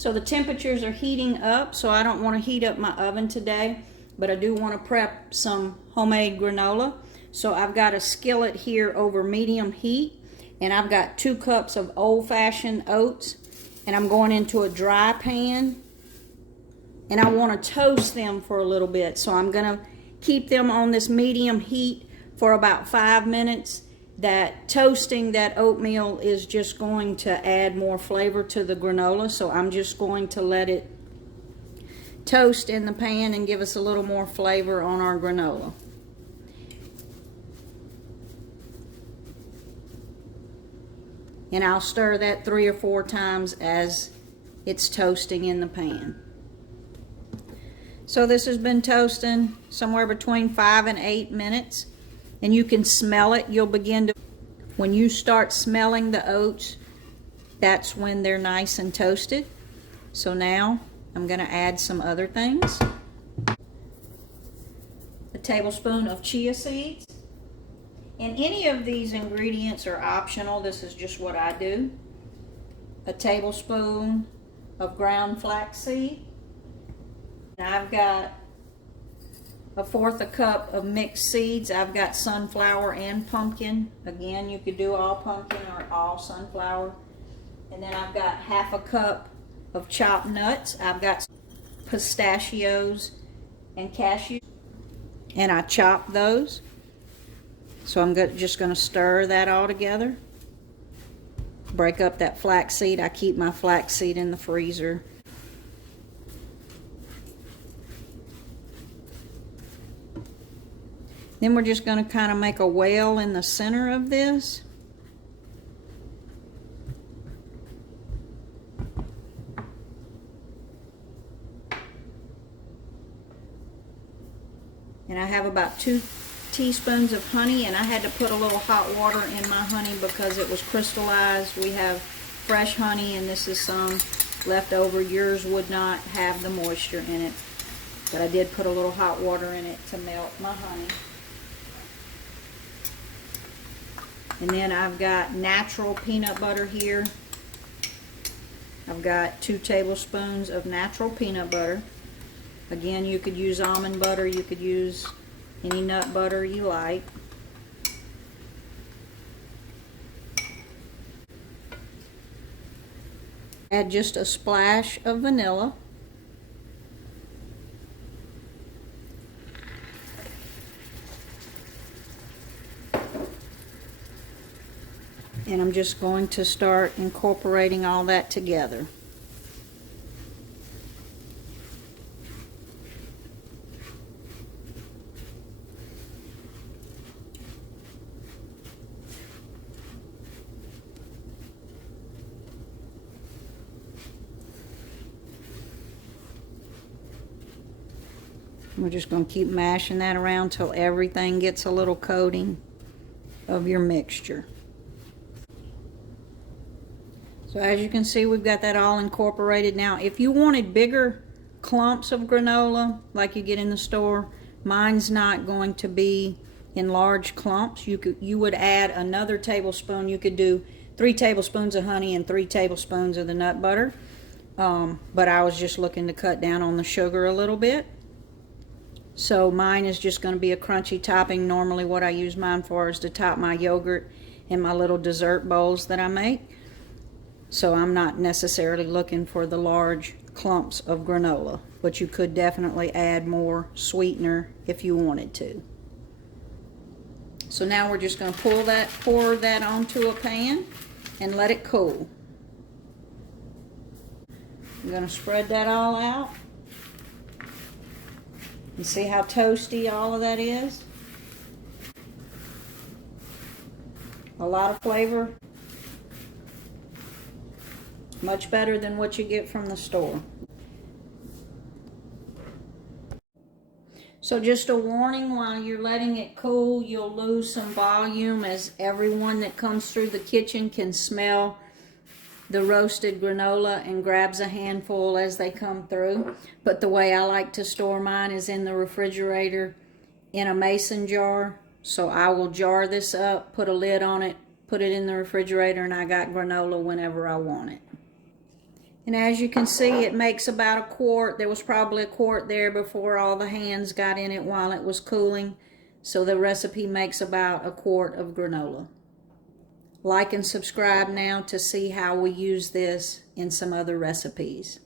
So the temperatures are heating up, so I don't want to heat up my oven today, but I do want to prep some homemade granola. So I've got a skillet here over medium heat, and I've got 2 cups of old-fashioned oats, and I'm going into a dry pan, and I want to toast them for a little bit. So I'm going to keep them on this medium heat for about 5 minutes. That toasting that oatmeal is just going to add more flavor to the granola, so I'm just going to let it toast in the pan and give us a little more flavor on our granola. And I'll stir that 3 or 4 times as it's toasting in the pan. So this has been toasting somewhere between 5 and 8 minutes. And you can smell it. You'll begin to, when you start smelling the oats, that's when they're nice and toasted. So now I'm going to add some other things. A tablespoon of chia seeds. And any of these ingredients are optional. This is just what I do. A tablespoon of ground flaxseed. And I've got 1/4 cup of mixed seeds. I've got sunflower and pumpkin. Again, you could do all pumpkin or all sunflower. And then I've got 1/2 cup of chopped nuts. I've got pistachios and cashews, and I chopped those. So I'm just going to stir that all together. Break up that flaxseed. I keep my flaxseed in the freezer. Then we're just going to kind of make a well in the center of this. And I have about 2 teaspoons of honey, and I had to put a little hot water in my honey because it was crystallized. We have fresh honey, and this is some left over. Yours would not have the moisture in it, but I did put a little hot water in it to melt my honey. And then I've got natural peanut butter here. I've got 2 tablespoons of natural peanut butter. Again, you could use almond butter, you could use any nut butter you like. Add just a splash of vanilla. And I'm just going to start incorporating all that together. We're just going to keep mashing that around till everything gets a little coating of your mixture. So as you can see, we've got that all incorporated. Now, if you wanted bigger clumps of granola like you get in the store, mine's not going to be in large clumps. You would add another tablespoon. You could do 3 tablespoons of honey and 3 tablespoons of the nut butter. But I was just looking to cut down on the sugar a little bit. So mine is just going to be a crunchy topping. Normally what I use mine for is to top my yogurt and my little dessert bowls that I make. So I'm not necessarily looking for the large clumps of granola, but you could definitely add more sweetener if you wanted to. So now we're just going to pour that onto a pan and let it cool. I'm going to spread that all out. You see how toasty all of that is? A lot of flavor. Much better than what you get from the store. So just a warning, while you're letting it cool, you'll lose some volume, as everyone that comes through the kitchen can smell the roasted granola and grabs a handful as they come through. But the way I like to store mine is in the refrigerator in a mason jar. So I will jar this up, put a lid on it, put it in the refrigerator, and I got granola whenever I want it. And as you can see, it makes about a quart. There was probably a quart there before all the hands got in it while it was cooling. So the recipe makes about a quart of granola. Like and subscribe now to see how we use this in some other recipes.